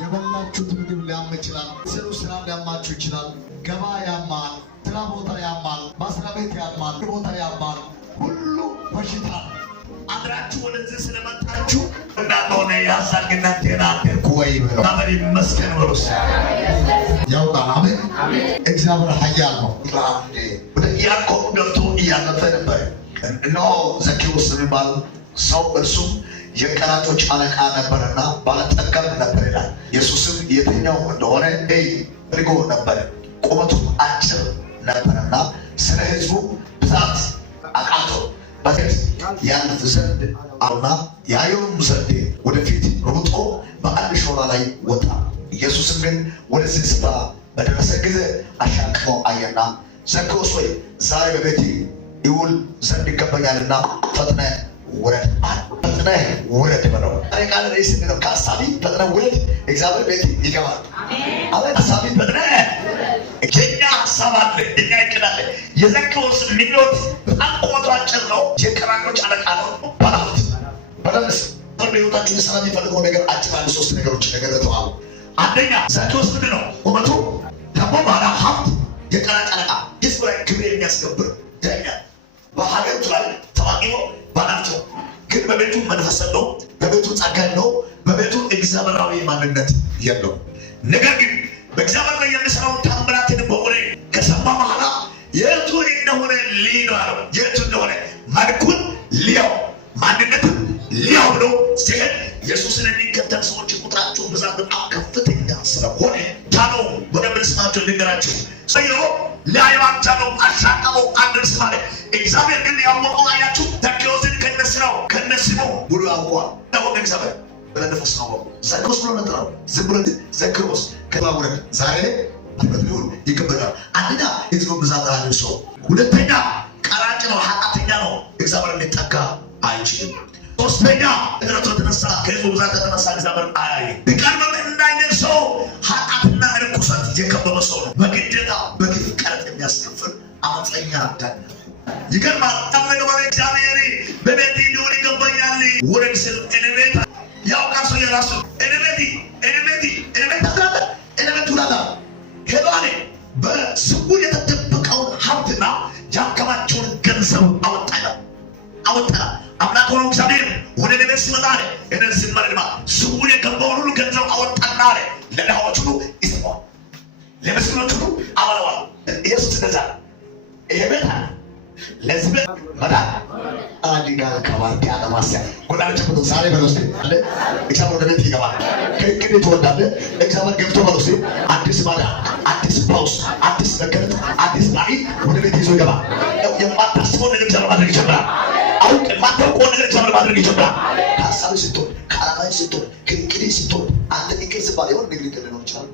የበላችሁት ምግብ ሊያም ይችላል። ስሩ ስራ ሊያማችሁ ይችላል። ገባ ያማል፣ ስራ ቦታ ያማል፣ መስሪያ ቤት ያማል፣ ቦታ ያማል። ሁሉ በሽታ አድራችሁ ወደዚህ ስለመጣችሁ እንዳልሆነ ያሳግና ጤናቴርኩ ወይ ብለው እግዚአብሔር ይመስገን ብሎስ ያውቃል። አሜን። እግዚአብሔር ኃያል ነው። ወደ ያዕቆብ ገብቶ እያለፈ ነበር። እነሆ ዘኬዎስ የሚባል ሰው እርሱም የቀራጮች አለቃ ነበርና ባለጠጋም ነበር ይላል። ኢየሱስም የትኛው እንደሆነ ፈልጎ ነበር። ቁመቱ አጭር ነበርና ስለ ሕዝቡ ብዛት አቃተው። በፊት ያልፍ ዘንድ አሉና ያየውም ዘንድ ወደፊት ሩጦ በአንድ ሾላ ላይ ወጣ። ኢየሱስም ግን ወደዚህ ስፍራ በደረሰ ጊዜ አሻቅቦ አየና ዘኬዎስ ሆይ ዛሬ በቤቴ ይውል ዘንድ ይገባኛልና ፈጥነህ ውረድ አለ። ፈጥነህ ውረድ በለው። ቃል ሬስ ነው። ከአሳቢ ፈጥነህ ውረድ። እግዚአብሔር ቤት ይገባል። አሜን። አሳቢ ፈጥነህ የኛ ሀሳብ አለ፣ የኛ እቅድ አለ። የዘኬዎስ ምኞት በጣም ቁመቱ አጭር ነው። የቀራጮች አለቃ ነው። ባለሀብት በደምስ በህይወታችሁ ሊሰራ የሚፈልገው ነገር አጭር አለ። ሶስት ነገሮች ነገር ተዋሉ። አንደኛ ዘኬዎስ ምንድን ነው? ቁመቱ ደግሞ ባለሀብት፣ የቀራጭ አለቃ፣ ህዝብ ላይ ክብር የሚያስከብር ዳኛ፣ በሀገሪቱ ላይ ታዋቂ ነው። ባላቸው ግን በቤቱ መንፈስ ነው። በቤቱ ጸጋ ነው። በቤቱ እግዚአብሔራዊ ማንነት የለው። ነገር ግን በእግዚአብሔር ላይ የሚሰራው ታምራትን በሆነ ከሰማ በኋላ የቱ እንደሆነ ሊኖር የቱ እንደሆነ መልኩን ሊያው ማንነቱን ሊያው ብሎ ሲሄድ ኢየሱስን የሚከተል ሰዎች ቁጥራቸው ብዛት በጣም ከፍተኛ ስለሆነ ታለው ወደ መስማቸው ልንገራቸው ሰየው ላይዋንታ ነው አሻቀው አንደርስ ማለት እግዚአብሔር ግን ያወቀው አያችሁ ዘኬዎስን ከነስራው ከነስሙ ብሎ ያውቀዋል። ታው እግዚአብሔር በለነፈስ ነው ዘኬዎስ ብሎ ነጥራው ዝም ብሎ ዘኬዎስ ከባውረ ዛሬ ተበድሎ ይከበራል። አንደኛ ህዝቡ ብዛት አለ ሰው፣ ሁለተኛ ቀራጭ ነው፣ ኃጢአተኛ ነው፣ እግዚአብሔር ሊጠጋ አይችልም። ሶስተኛ እድረቱ ተነሳ ከህዝቡ ብዛት ተነሳ እግዚአብሔር አያይ ቢቀርበም እንዳይደርሰው ኃጢአትና ርኩሰት የከበበ ሰው ነው። በግዴታ በግፍ ቀረጥ የሚያስከፍል አመፀኛ ዳኛ ይገርማል። ተመለከተ እግዚአብሔር በቤት ሊሆን ይገባኛል ወረድ ስል እነቤት ያውቃል። ሰው የራሱ እነቤት ላላ ሄዷል። በስውር የተደበቀውን ሀብትና ያከማቸውን ገንዘብ አወጣ። አምላክ ሆኖ እግዚአብሔር ወደ ነብስ ሲመጣ እነዚህ ማለማ ስውር የገባውን ሁሉ ገንዘብ አወጣና አለ ለድሃዎች ሁሉ ይሰጣል፣ ለምስኪኖች ሁሉ አበላዋል። ኢየሱስ እንደዛ ይሄ ቤት ለዚህ ቤት መዳን አዲጋ ከባድ ያለማስያ ጎዳናቸው ብሎ ዛሬ በለውስጥ አለ እግዚአብሔር ወደ ቤት ይገባል። ከእንግዲህ ትወዳለህ። እግዚአብሔር ገብቶ በለውስጥ አዲስ ማዳን፣ አዲስ ፓውስ፣ አዲስ መገለጥ፣ አዲስ ራዕይ ወደ ቤት ይዞ ይገባል። የማታስበው ነገር እግዚአብሔር ማድረግ ይጀምራል። አሁን የማታውቀው ነገር እግዚአብሔር ማድረግ ይጀምራል። ከሀሳብ ስትሆን፣ ከዓላማ ስትሆን፣ ከእንግዲህ ስትሆን አንተ ይቅር ሲባል የሆነ ነገር ሊሆን ይችላል።